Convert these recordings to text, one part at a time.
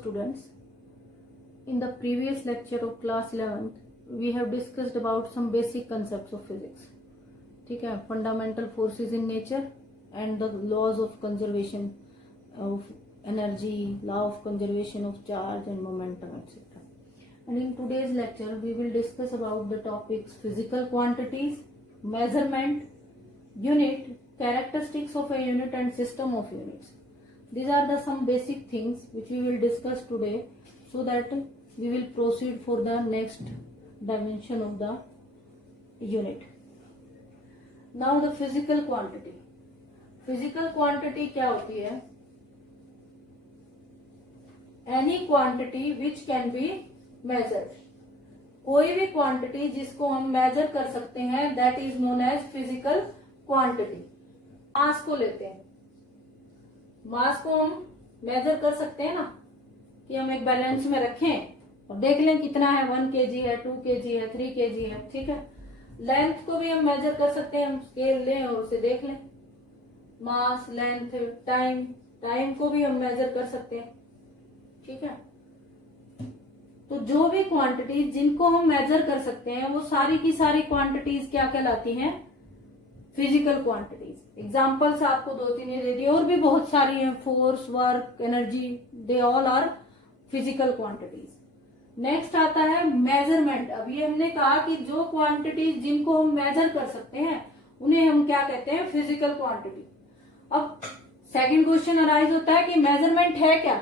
students, in the previous lecture of class 11th, we have discussed about some basic concepts of physics. ठीक है, fundamental forces in nature and the laws of conservation of energy, law of conservation of charge and momentum, etc. And in today's lecture, we will discuss about the topics physical quantities, measurement, unit, characteristics of a unit and system of units. These are the some basic things which we will discuss today, so that we will proceed for the next dimension of the unit. Now the physical quantity. Physical quantity क्या होती है? Any quantity which can be measured. कोई भी quantity जिसको हम major कर सकते हैं, that is known as physical quantity. मास को लेते हैं, मास को हम मेजर कर सकते हैं ना, कि हम एक बैलेंस में रखें और देख लें कितना है, 1 kg है, 2 kg है, 3 kg है. ठीक है. लेंथ को भी हम मेजर कर सकते हैं, हम स्केल लें और उसे देख लें. मास, लेंथ, टाइम, टाइम को भी हम मेजर कर सकते हैं. ठीक है. तो जो भी क्वांटिटीज जिनको हम मेजर कर सकते हैं, वो सारी की सारी क्वांटिटीज क्या कहलाती हैं? Physical quantities. एग्जांपल्स आपको 2-3 दे दिए, और भी बहुत सारी हैं. Force, work, energy, they all are physical quantities. Next आता है मेजरमेंट. अभी हमने कहा कि जो क्वांटिटीज जिनको हम मेजर कर सकते हैं, उन्हें हम क्या कहते हैं? Physical quantity. अब सेकंड क्वेश्चन अराइज होता है कि मेजरमेंट है क्या?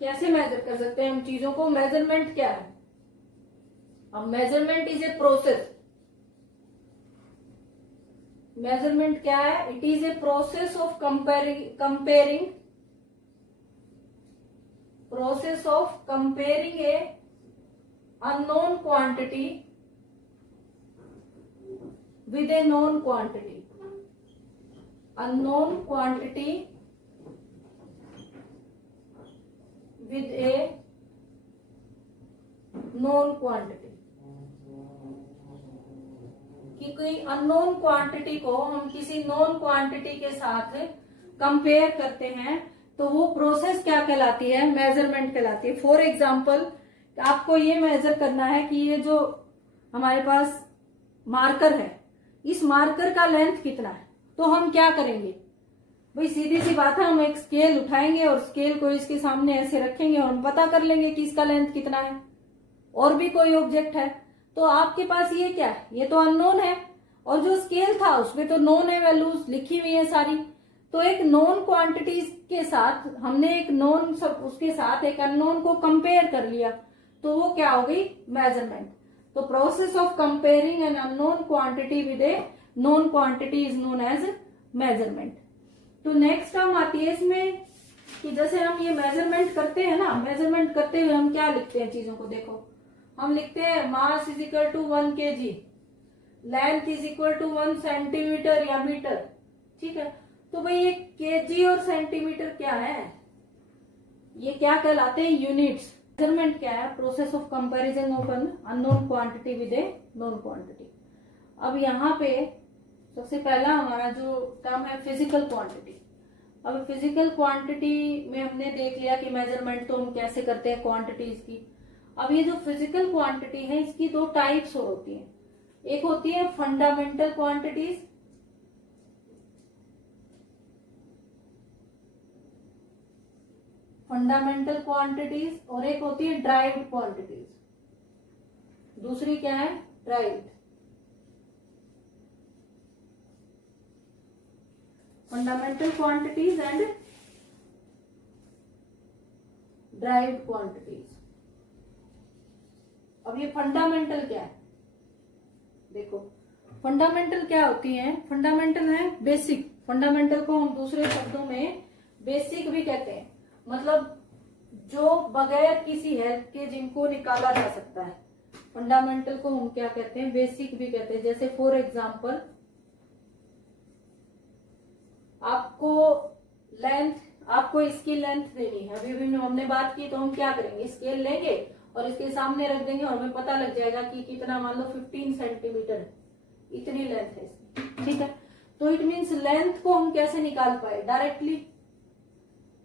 कैसे मेजर कर सकते हैं हम चीजों को? मेजरमेंट क्या है? अब measurement is a process. Measurement क्या है? It is a process of comparing A unknown quantity with a known quantity. Unknown quantity with a known quantity. कि कोई अननोन क्वांटिटी को हम किसी नोन क्वांटिटी के साथ कंपेयर करते हैं, तो वो प्रोसेस क्या कहलाती है? मेजरमेंट कहलाती है. फॉर एग्जाम्पल, आपको ये मेजर करना है कि ये जो हमारे पास मार्कर है, इस मार्कर का लेंथ कितना है. तो हम क्या करेंगे भाई? सीधी सी बात है, हम एक स्केल उठाएंगे और स्केल को इसके सामने ऐसे रखेंगे और हम पता कर लेंगे कि इसका लेंथ कितना है. और भी कोई ऑब्जेक्ट है तो आपके पास ये क्या है? ये तो अननोन है, और जो स्केल था उसमें तो नोन है, वैल्यूज लिखी हुई है सारी. तो एक नोन क्वांटिटीज के साथ हमने एक नोन उसके साथ एक अननोन को कंपेयर कर लिया, तो वो क्या हो गई? मेजरमेंट. तो process of comparing an unknown quantity with a known quantity is known as measurement. तो नेक्स्ट टर्म आती है इसमें कि जैसे हम ये मेजरमेंट करते हैं ना, मेजरमेंट करते हुए हम क्या लिखते हैं चीजों को? देखो, हम लिखते हैं mass is equal to 1 kg, length is equal to 1 centimetre या मीटर. ठीक है. तो भाई ये केजी और सेंटीमीटर क्या है? ये क्या कहलाते हैं? यूनिट्स. मेजरमेंट क्या है? Process of comparison of N unknown quantity with a known quantity. अब यहाँ पे सबसे पहला हमारा जो टर्म है फिजिकल क्वांटिटी. अब फिजिकल क्वांटिटी में हमने देख लिया कि मेजरमेंट तो हम कैसे करते हैं क्वांटिटीज की. अब ये जो फिजिकल क्वांटिटी है, इसकी 2 टाइप्स होती हैं. एक होती है फंडामेंटल क्वांटिटीज, और एक होती है ड्राइव्ड क्वांटिटीज. दूसरी क्या है? Derived. Fundamental quantities and derived quantities. अब ये फंडामेंटल क्या है? देखो, फंडामेंटल क्या होती है? फंडामेंटल है बेसिक. फंडामेंटल को हम दूसरे शब्दों में बेसिक भी कहते हैं, मतलब जो बगैर किसी हेल्प के जिनको निकाला जा सकता है. फंडामेंटल को हम क्या कहते हैं? बेसिक भी कहते हैं. जैसे फॉर एग्जांपल, आपको इसकी लेंथ देनी है. अभी भी हमने बात की, तो हम क्या करेंगे? स्केल लेंगे और इसके सामने रख देंगे और हमें पता लग जाएगा कि कितना, मान लो 15 सेंटीमीटर इतनी लेंथ है इसकी. ठीक है. तो इट मीन्स लेंथ को हम कैसे निकाल पाए? डायरेक्टली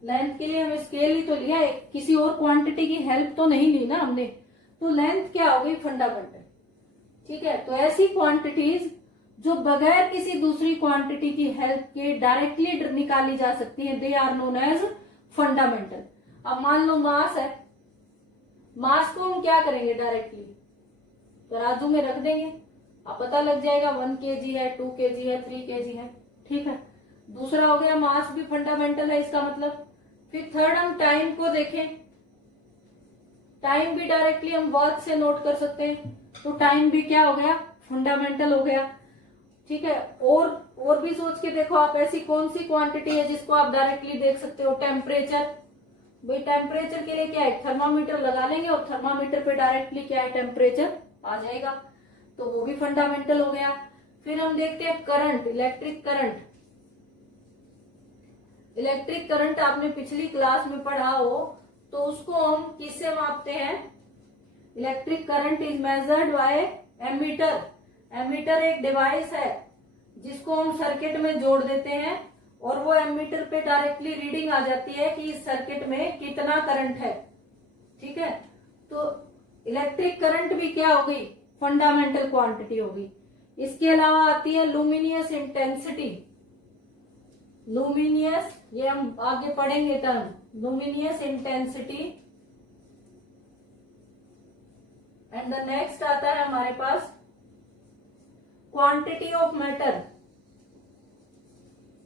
लेंथ के लिए हमें स्केल ही तो लिया है, किसी और क्वांटिटी की हेल्प तो नहीं ली ना हमने, तो लेंथ क्या हो गई, फंडामेंटल। ठीक है, तो ऐसी क्वांटिटीज जो बगैर किसी दूसरी क्वांटिटी की हेल्प के डायरेक्टली निकाली जा सकती है, they are known as fundamental. अब मान लो मास है, मास को हम क्या करेंगे, डायरेक्टली तराजू में रख देंगे, अब पता लग जाएगा 1 kg है, 2 kg है, 3 kg है। ठीक है, दूसरा हो गया मास भी फंडामेंटल है इसका मतलब। फिर थर्ड हम टाइम को देखें, टाइम भी डायरेक्टली हम वर्क से नोट कर सकते हैं, तो टाइम भी क्या हो गया, फंडामेंटल हो गया। ठीक है, और भी सोच के देखो आप, ऐसी कौन सी क्वांटिटी है जिसको आप डायरेक्टली देख सकते हो, टेम्परेचर। भाई टेम्परेचर के लिए क्या है, थर्मामीटर लगा लेंगे और थर्मामीटर पे डायरेक्टली क्या है, टेम्परेचर आ जाएगा, तो वो भी फंडामेंटल हो गया। फिर हम देखते हैं current, electric current. Electric current आपने पिछली क्लास में पढ़ा हो, तो उसको हम किससे मापते हैं, electric current is measured by ammeter. Ammeter एक डिवाइस है जिसको हम सर्किट में जोड़ देते हैं और वो एमीटर पे डायरेक्टली रीडिंग आ जाती है कि इस सर्किट में कितना करंट है। ठीक है, तो इलेक्ट्रिक करंट भी क्या हो गई, फंडामेंटल क्वांटिटी होगी। इसके अलावा आती है लुमिनियस इंटेंसिटी। लुमिनियस, ये हम आगे पढ़ेंगे term, luminous intensity. And the next आता है हमारे पास quantity of matter.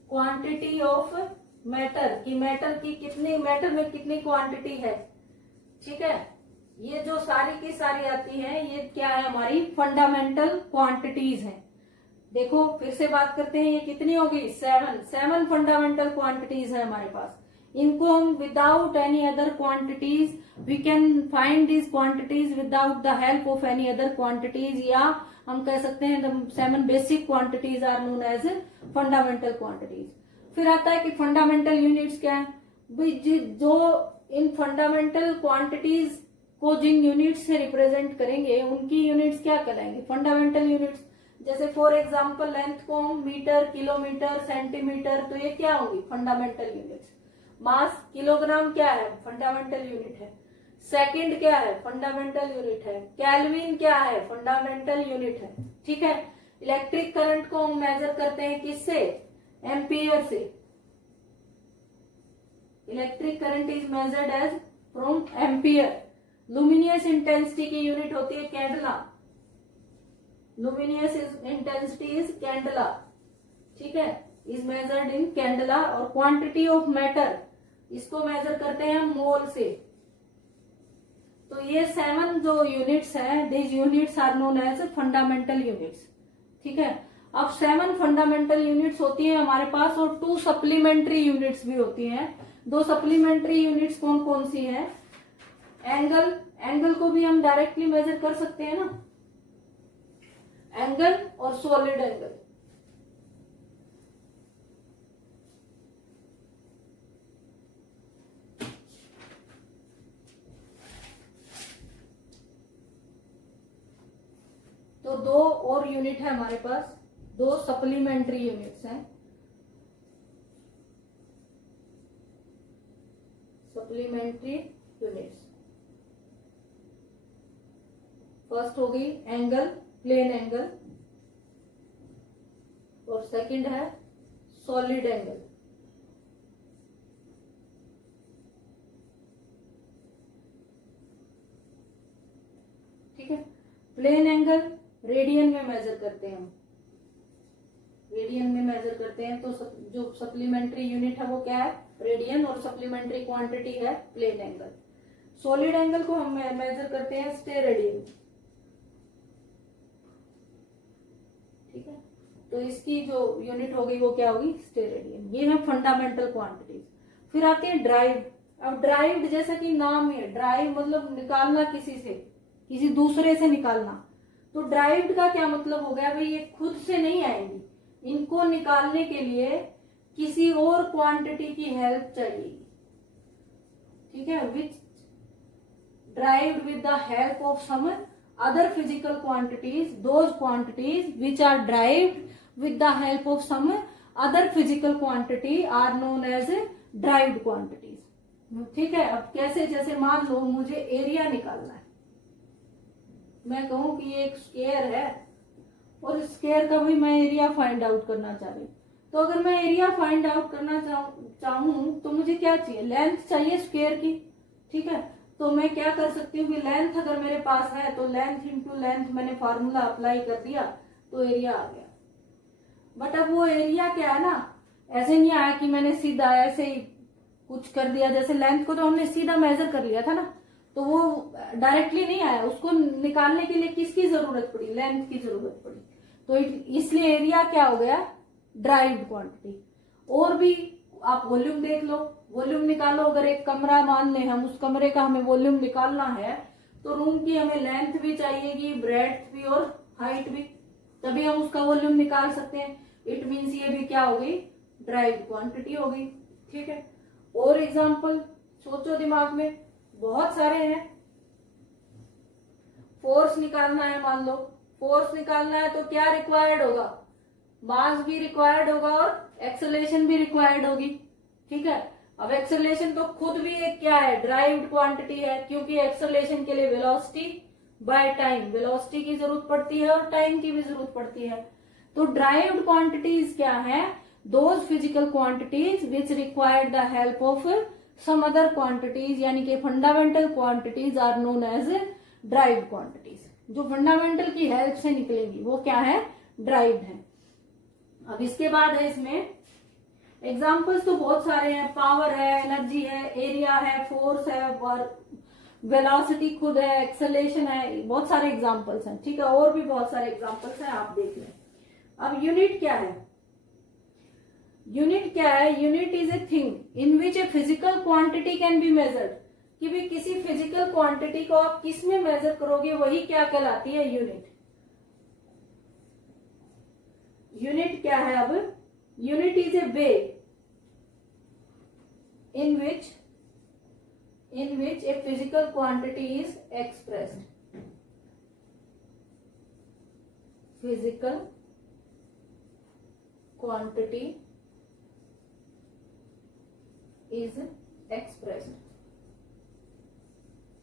Quantity of matter, की मैटर की कितनी, मैटर में कितनी क्वांटिटी है। ठीक है, ये जो सारी की सारी आती है, ये क्या है, हमारी फंडामेंटल क्वांटिटीज हैं। देखो फिर से बात करते हैं, ये कितनी होगी, 7 फंडामेंटल क्वांटिटीज है हमारे पास। इनको हम without any other quantities, we can find these quantities without the help of any other quantities, या हम कह सकते हैं the 7 basic quantities are known as fundamental quantities. फिर आता है कि फंडामेंटल यूनिट्स क्या है, जो इन फंडामेंटल क्वांटिटीज को जिन यूनिट्स से रिप्रेजेंट करेंगे उनकी यूनिट्स क्या कहलाएंगे, फंडामेंटल यूनिट्स। जैसे फॉर एग्जांपल लेंथ को हम मीटर, किलोमीटर, सेंटीमीटर, तो ये क्या होंगी, फंडामेंटल यूनिट्स। मास, किलोग्राम क्या है, फंडामेंटल यूनिट है। सेकंड क्या है, फंडामेंटल यूनिट है। केल्विन क्या है, फंडामेंटल यूनिट है। ठीक है, इलेक्ट्रिक करंट को हम मेजर करते हैं किससे, एम्पियर से। Electric current is measured as from ampere. Luminous intensity की यूनिट होती है candela. Luminous intensity is candela. ठीक है, इज मेजर्ड इन कैंडला। और क्वांटिटी ऑफ मैटर, इसको मेजर करते हैं मोल से। तो ये 7 जो यूनिट्स हैं, these units are known as fundamental units. ठीक है, अब 7 फंडामेंटल यूनिट्स होती है हमारे पास और 2 सप्लीमेंट्री यूनिट्स भी होती हैं। 2 सप्लीमेंट्री यूनिट्स कौन कौन सी हैं, एंगल, एंगल को भी हम डायरेक्टली मेजर कर सकते हैं ना, एंगल और सॉलिड एंगल। तो 2 और यूनिट है हमारे पास, 2 सप्लीमेंट्री यूनिट्स हैं। सप्लीमेंट्री यूनिट्स, फर्स्ट हो गई एंगल, प्लेन एंगल, और सेकंड है सॉलिड एंगल। ठीक है, प्लेन एंगल रेडियन में मेजर करते हैं हम, रेडियन में मेजर करते हैं। तो जो सप्लीमेंट्री यूनिट है वो क्या है, रेडियन, और सप्लीमेंट्री क्वांटिटी है प्लेन एंगल। सॉलिड एंगल को हम मेजर करते हैं स्टेरेडियन। ठीक है, तो इसकी जो यूनिट होगी वो क्या होगी, स्टेरेडियन। ये है फंडामेंटल क्वांटिटीज। फिर आते हैं ड्राइव्ड। अब ड्राइव्ड जैसा कि नाम है, ड्राइव मतलब निकालना किसी से, किसी दूसरे से निकालना। तो ड्राइव्ड का क्या मतलब हो गया, भाई ये खुद से नहीं आएंगी, इनको निकालने के लिए किसी और क्वांटिटी की हेल्प चाहिए। ठीक है, which derived with the help of some other physical quantities, those quantities which are derived with the help of some other physical quantity are known as derived quantities. ठीक है, अब कैसे, जैसे मान लो मुझे एरिया निकालना है, मैं कहूं कि ये एक स्क्वायर है और स्क्वायर का भी मैं एरिया फाइंड आउट करना चाह रही हूँ। तो अगर मैं एरिया फाइंड आउट करना चाहूं तो मुझे क्या चाहिए, लेंथ चाहिए स्क्वायर की। ठीक है, तो मैं क्या कर सकती हूँ कि लेंथ अगर मेरे पास है तो लेंथ इंटू लेंथ मैंने फार्मूला अप्लाई कर दिया तो एरिया आ गया। बट अब वो एरिया क्या है ना, ऐसे नहीं आया कि मैंने सीधा ऐसे ही कुछ कर दिया, जैसे लेंथ को तो हमने सीधा मेजर कर लिया था ना, तो वो डायरेक्टली नहीं आया, उसको निकालने के लिए किसकी जरूरत पड़ी, लेंथ की जरूरत पड़ी। तो इसलिए एरिया क्या हो गया, ड्राइव्ड क्वांटिटी। और भी आप वॉल्यूम देख लो, वॉल्यूम निकालो। अगर एक कमरा मान ले, हम उस कमरे का हमें वॉल्यूम निकालना है तो रूम की हमें लेंथ भी चाहिएगी, ब्रेड्थ भी और हाइट भी, तभी हम उसका वॉल्यूम निकाल सकते हैं। इट मीन्स ये भी क्या हो गई, ड्राइव्ड क्वांटिटी हो गई। ठीक है, और एग्जांपल सोचो दिमाग में, बहुत सारे हैं। फोर्स निकालना है, मान लो फोर्स निकालना है तो क्या रिक्वायर्ड होगा, मास भी रिक्वायर्ड होगा और एक्सेलरेशन भी रिक्वायर्ड होगी। ठीक है, अब एक्सेलरेशन तो खुद भी एक क्या है, ड्राइव्ड क्वांटिटी है, क्योंकि एक्सेलरेशन के लिए वेलोसिटी बाय टाइम, वेलोसिटी की जरूरत पड़ती है और टाइम की भी जरूरत पड़ती है। तो ड्राइव्ड क्वांटिटीज क्या है, those physical quantities which required the help of some other quantities, यानी कि fundamental quantities are known as derived quantities. जो फंडामेंटल की हेल्प से निकलेंगी वो क्या है, ड्राइव्ड है। अब इसके बाद है इसमें एग्जाम्पल्स तो बहुत सारे हैं, पावर है, एनर्जी है, एरिया है, फोर्स है, और वेलोसिटी खुद है, एक्सेलरेशन है, बहुत सारे एग्जाम्पल्स हैं। ठीक है, और भी बहुत सारे एग्जाम्पल्स हैं, आप देख लें। अब यूनिट क्या है, यूनिट क्या है, unit is a thing in which a physical quantity can be measured, कि भी किसी फिजिकल क्वांटिटी को आप किस में मेजर करोगे वही क्या कहलाती है, यूनिट। यूनिट क्या है, अब unit is a way in which a physical quantity is expressed, physical quantity is expressed,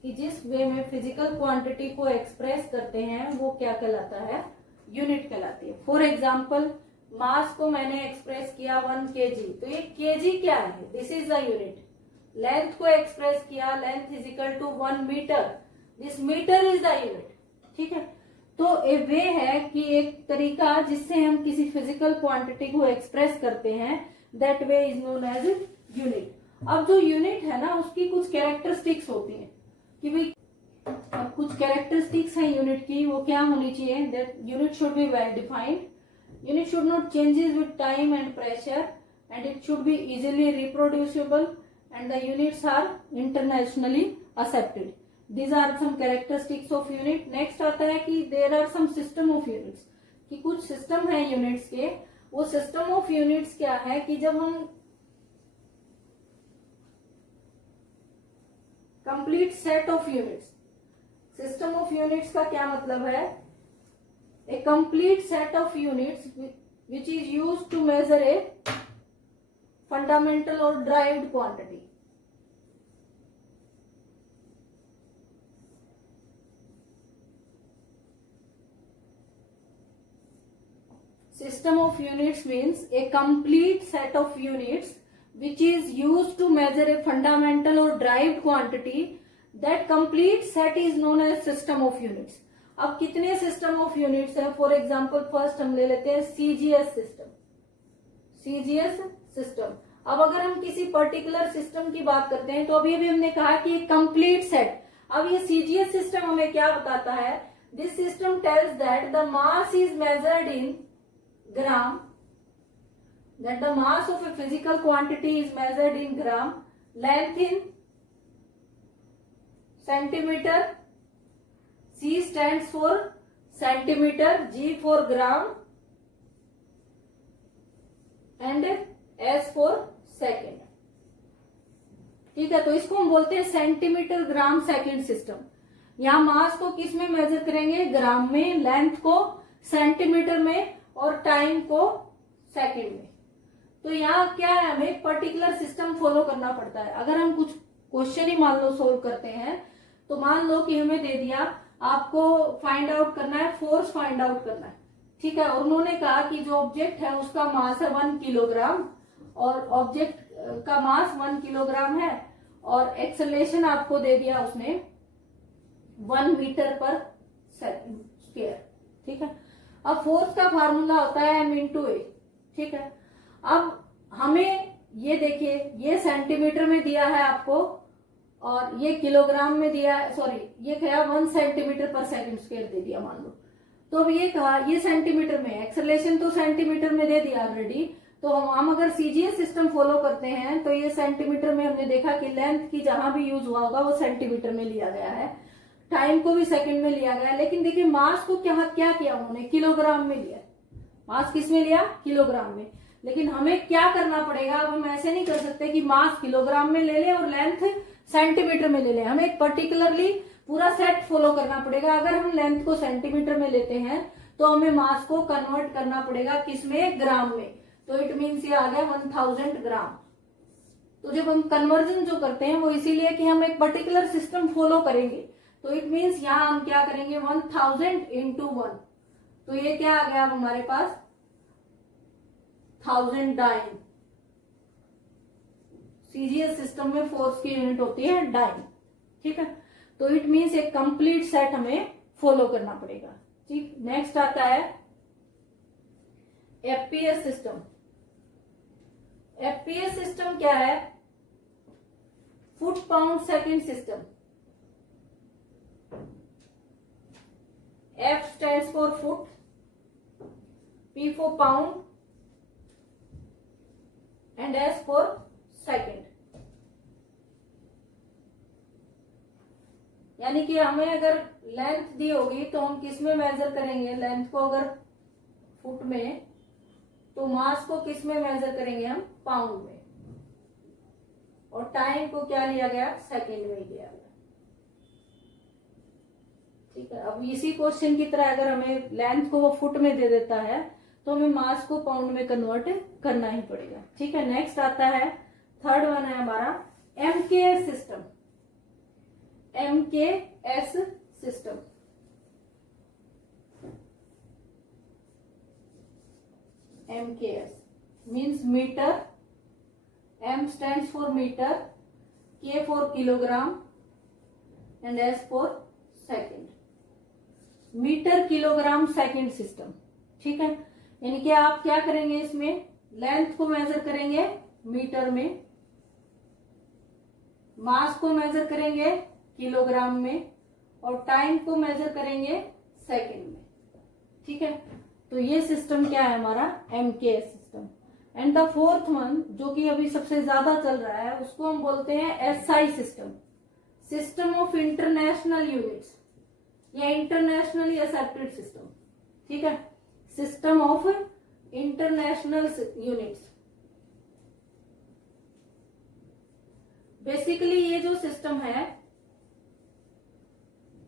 कि जिस वे में फिजिकल क्वांटिटी को एक्सप्रेस करते हैं वो क्या कहलाता है, यूनिट कहलाती है। फॉर एग्जाम्पल, मास को मैंने एक्सप्रेस किया 1 kg, तो ये kg क्या है, this is the unit. Length को एक्सप्रेस किया, length is equal to 1 metre, this metre is the unit. ठीक है, तो ए वे है कि एक तरीका जिससे हम किसी फिजिकल क्वांटिटी को एक्सप्रेस करते हैं, that way is known as unit. अब जो यूनिट है ना, उसकी कुछ कैरेक्टरिस्टिक्स होती हैं कि भाई, अब कुछ कैरेक्टरिस्टिक्स हैं यूनिट की, वो क्या होनी चाहिए, that unit should be well defined, unit should not changes with time and pressure, and it should be easily reproducible, and the units are internationally accepted. These are some characteristics of unit. Next आता है कि there are some system of units, कि कुछ system है units के। वो system of units क्या है कि जब हम complete set of units, system of units का क्या मतलब है, a complete set of units which is used to measure a fundamental or derived quantity. System of units means a complete set of units which is used to measure a fundamental or derived quantity. That complete set is known as system of units. अब कितने system of units हैं, for example first हम ले लेते हैं CGS system, CGS system. अब अगर हम किसी पर्टिकुलर सिस्टम की बात करते हैं तो अभी हमने कहा कि एक कंप्लीट सेट। अब ये सीजीएस सिस्टम हमें क्या बताता है, this system tales that the mass is measured in gram, that the mass of a physical quantity is measured in gram, length in centimetre, C stands for centimeter, G for gram, and S for second. ठीक है, तो इसको हम बोलते हैं centimetre gram second system. यहाँ मास को किस में मेजर करेंगे, ग्राम में, लेंथ को सेंटीमीटर में और टाइम को सेकंड में। तो यहाँ क्या है, हमें पर्टिकुलर सिस्टम फॉलो करना पड़ता है। अगर हम कुछ क्वेश्चन ही मान लो सोल्व करते हैं, तो मान लो कि हमें दे दिया आपको फाइंड आउट करना है, फोर्स फाइंड आउट करना है, ठीक है। और उन्होंने कहा कि जो ऑब्जेक्ट है उसका मास है 1 किलोग्राम और ऑब्जेक्ट का मास 1 किलोग्राम है और एक्सेलरेशन आपको दे दिया उसने 1 मीटर पर सेकंड स्क्वायर, ठीक है। अब फोर्स का फार्मूला होता है m×a, ठीक है। अब हमें ये देखिए, ये सेंटीमीटर में दिया है आपको और ये किलोग्राम में दिया है, सॉरी ये कहा 1 सेंटीमीटर पर सेकंड स्क्वायर दे दिया मान लो। तो अब ये कहा ये सेंटीमीटर में, एक्सेलरेशन तो सेंटीमीटर में दे दिया ऑलरेडी। तो हम अगर सीजीएस सिस्टम फॉलो करते हैं तो ये सेंटीमीटर में हमने देखा कि लेंथ की जहां भी यूज हुआ होगा वो सेंटीमीटर में लिया गया है, टाइम को भी सेकंड में लिया गया है। लेकिन देखिए मास को क्या किया उन्होंने, किलोग्राम में लिया। मास किस में लिया, किलोग्राम में। लेकिन हमें क्या करना पड़ेगा, अब हम ऐसे नहीं कर सकते कि मास किलोग्राम में ले लें और लेंथ सेंटीमीटर में ले लें। हमें एक पर्टिकुलरली पूरा सेट फॉलो करना पड़ेगा। अगर हम लेंथ को सेंटीमीटर में लेते हैं तो हमें मास को कन्वर्ट करना पड़ेगा किसमें, ग्राम में। तो इट मीन्स ये आ गया 1000 ग्राम। तो जब हम कन्वर्जन जो करते हैं वो इसीलिए कि हम एक पर्टिकुलर सिस्टम फॉलो करेंगे। तो इट मीन्स यहाँ हम क्या करेंगे 1000 × 1, तो ये क्या आ गया हमारे पास 1000 डाइन। सीजीएस सिस्टम में फोर्स की यूनिट होती है डाइन, ठीक है। तो इट मीन्स एक कंप्लीट सेट हमें फॉलो करना पड़ेगा, ठीक। नेक्स्ट आता है एफपीएस सिस्टम। एफपीएस सिस्टम क्या है, foot pound second system. F stands for foot, P for pound and S for second। यानी कि हमें अगर लेंथ दी होगी तो हम किस में मेजर करेंगे, लेंथ को अगर फुट में, तो मास को किस में मेजर करेंगे हम, पाउंड में। और टाइम को क्या लिया गया, सेकंड में लिया गया, ठीक है। अब इसी क्वेश्चन की तरह अगर हमें लेंथ को वो फुट में दे देता है तो हमें मास को पाउंड में कन्वर्ट करना ही पड़ेगा, ठीक है। नेक्स्ट आता है थर्ड वन है हमारा MKS system. MKS system, MKS means metre, M stands for metre, K for kilogram and S for second. Metre kilogram second system, ठीक है। यानी कि आप क्या करेंगे, इसमें लेंथ को मेजर करेंगे मीटर में, मास को मेजर करेंगे किलोग्राम में और टाइम को मेजर करेंगे सेकंड में, ठीक है। तो ये सिस्टम क्या है हमारा, MKS system. And the fourth one जो कि अभी सबसे ज्यादा चल रहा है उसको हम बोलते हैं SI system, system of international units या इंटरनेशनली एक्सेप्टेड सिस्टम, ठीक है। System of international units. Basically ये जो सिस्टम है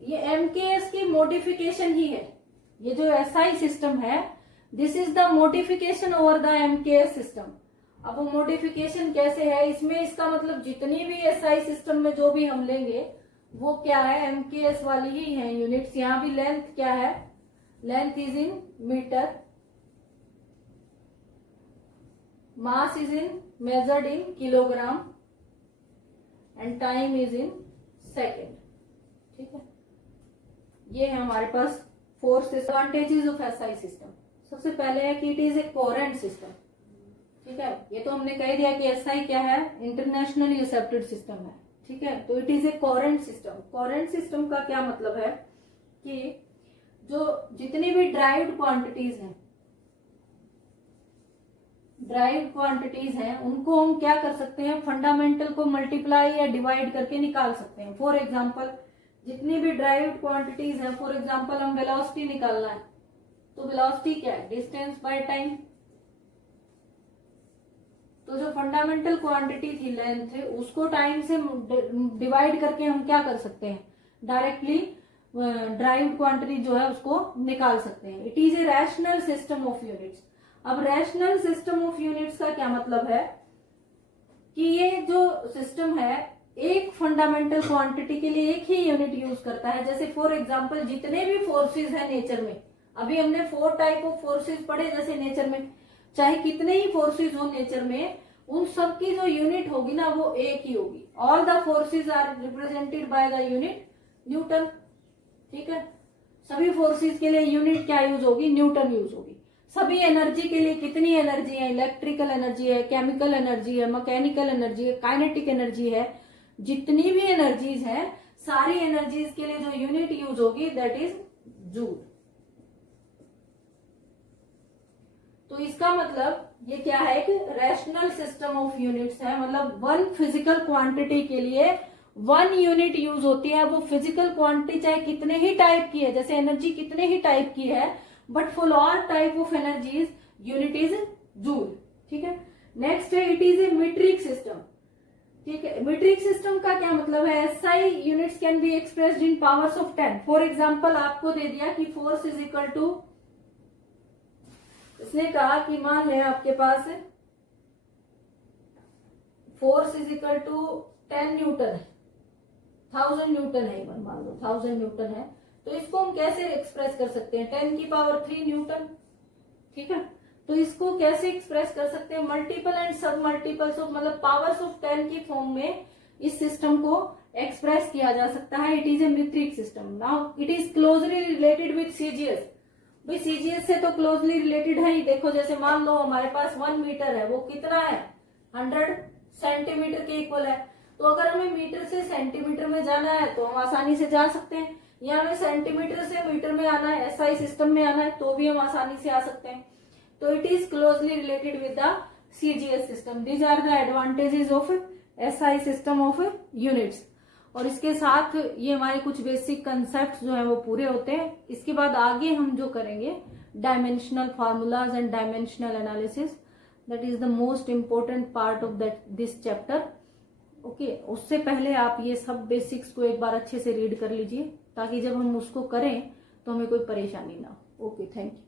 ये एमकेएस की मॉडिफिकेशन ही है। ये जो एसआई सिस्टम है this is the modification over the MKS system. अब वो मॉडिफिकेशन कैसे है, इसमें इसका मतलब जितनी भी एसआई सिस्टम में जो भी हम लेंगे वो क्या है, एमकेएस वाली ही है यूनिट्स। यहां भी लेंथ क्या है, length is in metre, mass is in measured in kilogram and time is in second, ठीक है। ये है हमारे पास fourth advantages of SI system. सबसे पहले है कि it is a coherent system, ठीक है। ये तो हमने कह दिया कि एसआई क्या है, इंटरनेशनली एक्सेप्टेड सिस्टम है, ठीक है। तो it is a coherent system. Coherent system का क्या मतलब है कि जो जितनी भी ड्राइव्ड क्वांटिटीज हैं, ड्राइव्ड क्वांटिटीज हैं उनको हम क्या कर सकते हैं, फंडामेंटल को मल्टीप्लाई या डिवाइड करके निकाल सकते हैं। फॉर एग्जांपल जितनी भी ड्राइव्ड क्वांटिटीज हैं, फॉर एग्जांपल हम वेलोसिटी निकालना है तो वेलोसिटी क्या है, डिस्टेंस बाय टाइम। तो जो फंडामेंटल क्वांटिटी थी लेंथ है उसको टाइम से डिवाइड करके हम क्या कर सकते हैं, डायरेक्टली ड्राइव्ड क्वांटिटी जो है उसको निकाल सकते हैं। It is a rational system of units. अब रैशनल सिस्टम ऑफ यूनिट्स का क्या मतलब है कि ये जो सिस्टम है एक फंडामेंटल क्वांटिटी के लिए एक ही यूनिट यूज करता है। जैसे फॉर एग्जांपल जितने भी फोर्सेस है नेचर में, अभी हमने 4 टाइप ऑफ फोर्सेस पढ़े जैसे नेचर में, चाहे कितने ही फोर्सेस हो नेचर में, उन सब की जो यूनिट होगी ना वो एक ही होगी। All the forces are represented by the unit newton. ठीक है, सभी फोर्सेस के लिए यूनिट क्या यूज होगी, न्यूटन यूज होगी। सभी एनर्जी के लिए कितनी एनर्जी है, इलेक्ट्रिकल एनर्जी है, केमिकल एनर्जी है, मैकेनिकल एनर्जी है, काइनेटिक एनर्जी है, जितनी भी एनर्जीज है सारी एनर्जीज के लिए जो यूनिट यूज होगी दैट इज जूल। तो इसका मतलब ये क्या है, एक रैशनल सिस्टम ऑफ यूनिट्स है, मतलब वन फिजिकल क्वांटिटी के लिए 1 यूनिट यूज होती है। वो फिजिकल क्वांटिटी चाहे कितने ही टाइप की है, जैसे एनर्जी कितने ही टाइप की है, but for all type of energies unit is joule. ठीक है, नेक्स्ट है it is a metric system. ठीक है, मीट्रिक सिस्टम का क्या मतलब है, SI units can be expressed in powers of 10। For example आपको दे दिया कि फोर्स इज इक्वल टू, इसने कहा कि मान लें आपके पास force is equal to 10 newton है, 1000 न्यूटन है, मान लो 1000 न्यूटन है, तो इसको हम कैसे एक्सप्रेस कर सकते हैं, 10 की पावर 3 न्यूटन। ठीक है, तो इसको कैसे एक्सप्रेस कर सकते हैं, मल्टीपल एंड सब मल्टीपल्स ऑफ, मतलब पावर्स ऑफ 10 की फॉर्म में इस सिस्टम को एक्सप्रेस किया जा सकता है। It is a metric system. Now it is closely related with CGS. भाई सीजीएस से तो क्लोजली रिलेटेड है ही। देखो जैसे मान लो हमारे पास 1 मीटर है, वो कितना है, 100 सेंटीमीटर के इक्वल है। तो अगर हमें मीटर से सेंटीमीटर में जाना है तो हम आसानी से जा सकते हैं, या हमें सेंटीमीटर से मीटर में आना है, एसआई सिस्टम में आना है, तो भी हम आसानी से आ सकते हैं। तो it is closely related with the CGS system. These are the advantages of SI system of units. और इसके साथ ये हमारे कुछ बेसिक कंसेप्ट जो है वो पूरे होते हैं। इसके बाद आगे हम जो करेंगे dimensional formulas and dimensional analysis, that is the most important part of this chapter. Okay, उससे पहले आप ये सब बेसिक्स को एक बार अच्छे से रीड कर लीजिए, ताकि जब हम उसको करें तो हमें कोई परेशानी ना हो। Okay, thank you.